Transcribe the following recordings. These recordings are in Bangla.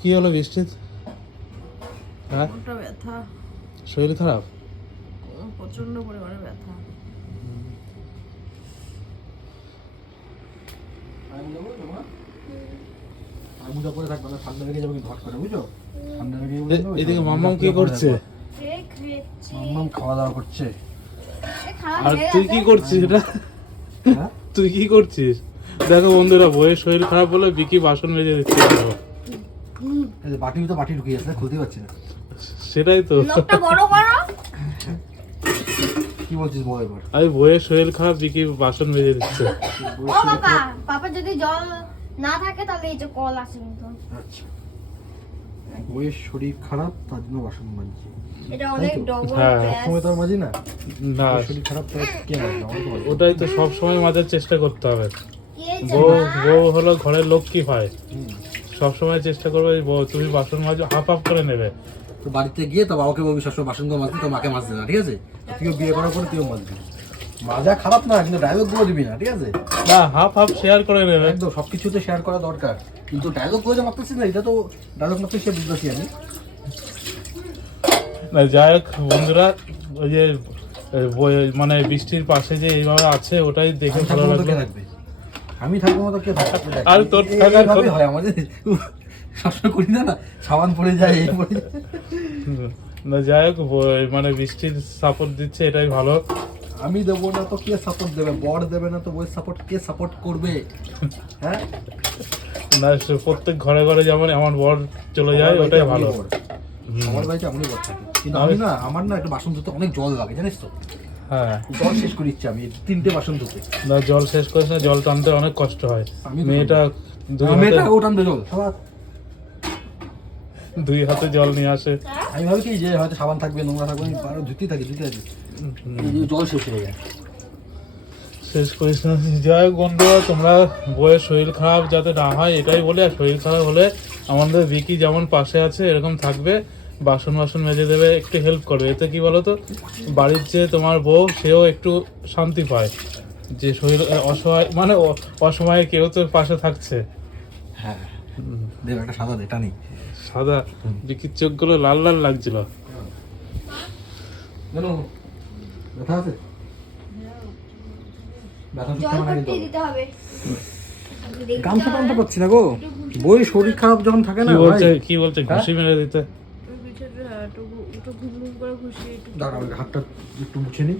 কি হলো বৃষ্টি? হ্যাঁ, কোনটা ব্যথা, শরীর খারাপ? প্রচন্ড পরিমাণে ব্যথা। এদিকে মাম্মাম কি করছে? মাম্মাম খাওয়া দাওয়া করছে। আর তুই কি করছিস এটা? তুই কি করছিস? দেখো বন্ধুরা, বইয়ের শরীর খারাপ বলে বিকি বাসন মেজে দিচ্ছে। বাটি তো বাটি ঢুকিয়ে আছে, খুলতে পারছি না। সেটাই তো, লোকটা বড় করো। কি বলছিস বল এবার? আমি বইয়ের শরীর খারাপ, বিকি বাসন মেজে দিচ্ছে। ও বাবা, পাপা যদি জল না থাকে তাহলে এই যে কল আসে কিন্তু। আচ্ছা, বইয়ের শরীর খারাপ তার জন্য বাসন মাজছি। এটা অনেক ডবল হ্যাঁ। প্যাচ। সময় তো আর মাজি না। না, শরীর খারাপ তো কে মাজবে? আমার তো মাজবে। ওটাই তো সব সময় মাঝে চেষ্টা করতে হবে। কি হয়েছে বউ মা? বউ হলো ঘরের লক্ষ্মী হয়, হুম। সব সময় চেষ্টা করবে তুমি বাসন মাজো, হাফ হাফ করে নেবে। তো বাড়িতে গিয়ে তো বাবাকে বলবি সবসময় বাসনগুলো মাজতে, তো মাকে মাজতে না, ঠিক আছে? তুইও বিয়ে করার পরে তুইও মাজবি। মাজা খারাপ না, কিন্তু ডায়লগ গুলো দিবি না, ঠিক আছে? না, হাফ হাফ শেয়ার করে নেবে। একদম সবকিছুতে শেয়ার করা দরকার, কিন্তু ডায়লগ গুলো যে মারতেছিস না, এটা তো ডায়লগ মারতে সে বুঝতেছি আমি। না, যাই হোক বন্ধুরা, ওই যে মানে বৃষ্টির পাশে যে এইভাবে আছে, ওটাই দেখে ভালো থাকবো তো কে লাগলো। থাকবে? আমি থাকবো না তো কে থাকবে? আর তোর থাকার এইভাবেই হয় আমাদের, সবসময় করি না, সাবান পড়ে যায়, এই পড়ে যায়। না, যাই হোক মানে বৃষ্টির সাপোর্ট দিচ্ছে, এটাই ভালো। আমি দেবো না তো কে সাপোর্ট দেবে? বর দেবে না তো বই সাপোর্ট কে সাপোর্ট করবে? হ্যাঁ, না, প্রত্যেক ঘরে ঘরে যেমন আমার বর চলে যায়, ওটাই ভালো। আমার বাড়িতে এমনই বর থাকে, কিন্তু আমি না, আমার না একটু বাসন ধুতে অনেক জল লাগে, জানিস তো? হ্যাঁ, জল শেষ করে দিচ্ছি আমি, 3টে বাসন ধুতে। না, জল শেষ করিস না, জল টানতে অনেক কষ্ট হয়। আমি তো মেয়েটা মেয়েটা ওটান দে জল সবার। দুই হাতে জল নিয়ে আসে। আমি ভাবি কি যে হয়তো সাবান থাকবে, নোংরা থাকবে, আমি বারো ধুতেই থাকি। জল শেষ হয়ে যায়। শেষ করিস না। যাই হোক বন্ধুরা, তোমরা বইয়ের শরীর খারাপ যাতে না হয় এটাই বলে, আর শরীর খারাপ হলে আমাদের বিকি যেমন পাশে আছে এরকম থাকবে, বাসন বাসন মেজে দেবে, একটু হেল্প করবে। এতে কি বলো তো, বাড়ির যে তোমার বউ, সেও একটু শান্তি পায় যে শরীর অসহায়, মানে অসময়ে কেউ তোর পাশে থাকছে। হ্যাঁ, দেব একটা সাদা এটা নেই। সাদা বিকির চোখগুলো লাল লাল লাগছিল। জানো ব্যথা আছে? ব্যথা জল পট্টি দিতে হবে। গামছা টানতে পারছি না গো, বই শরীর খারাপ যখন থাকে না। কি বলছে ঘুষি মেরে দিতে? একটু ঘুম ঘুম করে খুশি একটু। দাঁড়া, আমি হাতটা একটু মুছে নিই।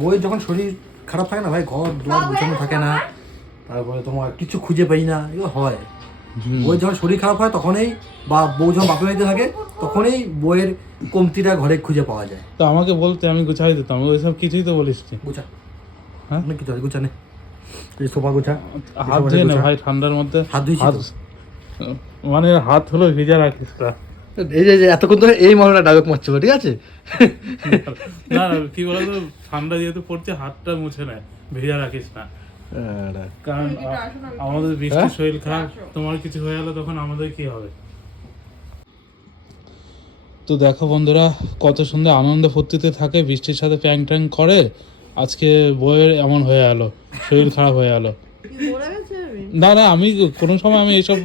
বইয়ের যখন শরীর খারাপ থাকে না ভাই, ঘর দুয়ার গুছানো থাকে না, তারপরে তোমার কিছু খুঁজে পাই না, এগুলো হয়। বইয়ের যখন শরীর খারাপ হয় তখনই, বা বউ যখন বাপের বাড়িতে থাকে তখনই বইয়ের কমতিটা ঘরে খুঁজে পাওয়া যায়। তো আমাকে বলতে আমি গুছাই দিতাম, ওইসব কিছুই তো বলিস নি। গুছা, হ্যাঁ, অনেক কিছু আছে, গুছা নে। এই সোফা গুছা, হাত ধুয়ে নে ভাই, ঠান্ডার মধ্যে হাত ধুইছি তো। মানে হাত হলো ভিজা রাখিস না। এই যে এতক্ষণ ধরে এই মহলটা ডায়লগ মারছিল, ঠিক আছে? না না, কি বলতো, ঠান্ডা যেহেতু পড়ছে, হাতটা মুছে নেয়, ভিজা রাখিস না। কারণ আমাদের বৃষ্টির শরীর খারাপ, তোমার কিছু হয়ে গেলে তখন আমাদের কি হবে? তো দেখো বন্ধুরা, কত সুন্দর আনন্দ ফুর্তিতে থাকে, বৃষ্টির সাথে প্যাং ট্যাং করে। আজকে বইয়ের এমন হয়ে গেল, শরীর খারাপ হয়ে গেল। পড়ে গেছে আমি। না না, আমি কোনো সময় আমি এইসব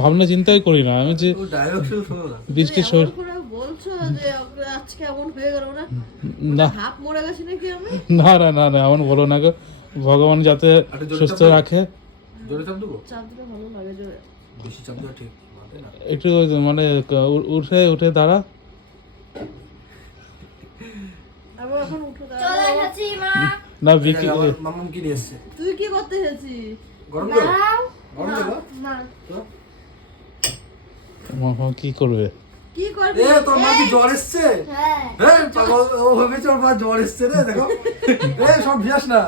ভাবনা চিন্তাই করি না। আমি যে ডায়লগ শুরু শোনো না। বৃষ্টির শরীর, করে বলছো যে আজকে এমন হয়ে গেল না, না হাফ মরে গেছে নাকি আমি? না না না না, এমন বলো না গো। ভগবান যাতে সুস্থ রাখে। জোরে চাপ দেবো? চাপ দিলে ভালো লাগে যে। বেশি চাপ দেওয়া ঠিক না। একটু মানে উঠে উঠে দাঁড়া। আমি এখন উঠে চলে দাঁড়াবো। এসেছি মা। না বিকি, মাম্মাম কি নিয়ে এসছে? তুই কি করতে এসেছিস? গরম জল? দাঁড়াও। গরম জল? মা, মামা কি করবে? কি করবি? তোর মা কি জ্বর এসছে? হ্যাঁ। পাগল, ও ভেবেছে ওর মা জ্বর এসছে রে, দেখো। সব ভিজাস না।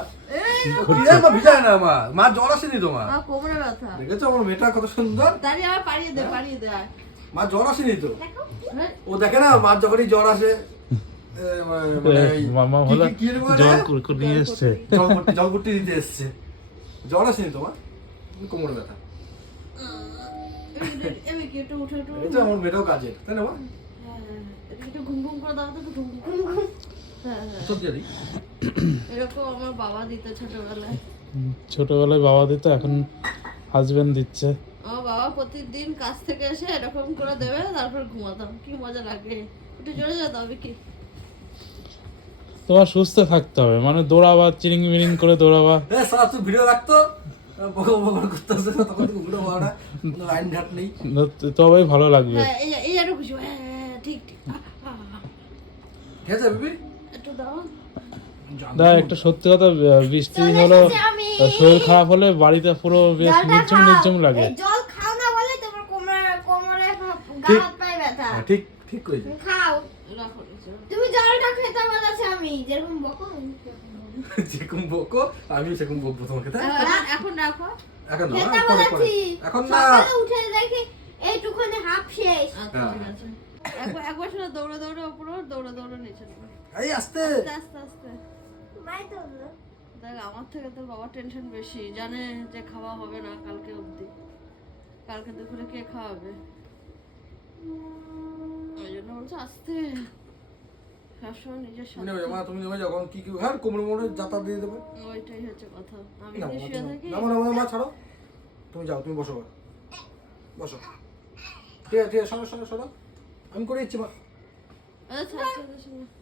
মা ভিজায় না, মা জ্বর আসেনি তো। মা আমার কোমরে ব্যথা। দেখেছো আমার মেয়েটা কত সুন্দর? দাঁড়িয়ে আমার পাড়িয়ে দে, পাড়িয়ে দে। মা জ্বর আসেনি তো। দেখো। হ্যাঁ, ও দেখে না, মার যখনই জ্বর আসে, মামা হলো জল কুরকুর নিয়ে এসছে। জলগুটি দিতে এসছে। জ্বর আসেনি তোমার, কোমরে ব্যথা। আমি কি একটু উঠে একটু। এই তো আমার মেয়েটাও কাজে, তাই না? মা হ্যাঁ, একটু ঘুম ঘুম করে দাও তো, একটু ঘুম ঘুম। হ্যাঁ হ্যাঁ, সত্যি জানি। এরকম আমার বাবা দিত ছোটবেলায়। ছোটবেলায় বাবা দিত, এখন হাজবেন্ড দিচ্ছে। আমার বাবা প্রতিদিন কাজ থেকে এসে এরকম করে দেবে, তারপর ঘুমাতাম। কি মজা লাগে। একটু জোরে যেতে হবে কি? তোমার সুস্থ থাকতে হবে, মানে দৌড়াবা, চিরিং মিরিং করে দৌড়াবা। সারা তুই ভিডিও রাখতো বকর বকর করতেছে না, তখন তুই ভিডিও বাড়া কোনো লাইন ঘাট নেই। তবেই ভালো লাগবে। হ্যাঁ, এই একটু খুশি। হ্যাঁ, ঠিক ঠিক। ঠিক আছে বিবি? একটু দাও। দা একটা সত্যি কথা, বৃষ্টি হলো, শরীর খারাপ হলে বাড়িতে পুরো বেশ নির্জম নির্জম লাগে। এই জল খাও না বলে তোমার কোমরে গা হাত পায়ে ব্যথা। হ্যাঁ, ঠিক ঠিক করেছে। খাও, রাখো নিচে। তুমি জলটা খেতে বলেছে, আমি যেরকম বকো যেরকম বকো আমি সেরকম বকবো তোমাকে, তাই? এখন রাখো। এখন না, খেতে পরে, পরে। বলেছি। এখন না। সকালে উঠে দেখি এইটুখানি হাফ শেষ। আচ্ছা, ঠিক আছে। একবার শুনে দৌড়ে দৌড়ে উপরে, দৌড়ে দৌড়ে নিচে নেবে। এই আস্তে। আস্তে আস্তে আস্তে। মাই তো বললো। দেখ, আমার থেকে তোর বাবার টেনশন বেশি, জানে যে খাওয়া হবে না কালকে অবধি। কালকে দুপুরে কে খাওয়াবে? ওই জন্য বলছে আস্তে, সবসময় নিজের তুমি সাথে। নেমে যাও, তুমি নেমে যাও, কারণ কি কি হ্যাঁ কোমরে মোড়ে যাতা দিয়ে দেবে। ওইটাই হচ্ছে কথা। আমি নামো, যদি শুয়ে থাকি, নামো, নামো, নামো, ছাড়ো। তুমি যাও, তুমি বসো, বসো। ঠিক আছে, ঠিক আছে, সরো, সরো, সরো। আমি করে দিচ্ছি মা। আচ্ছা, ছাড়, ছাড়, ছাড়।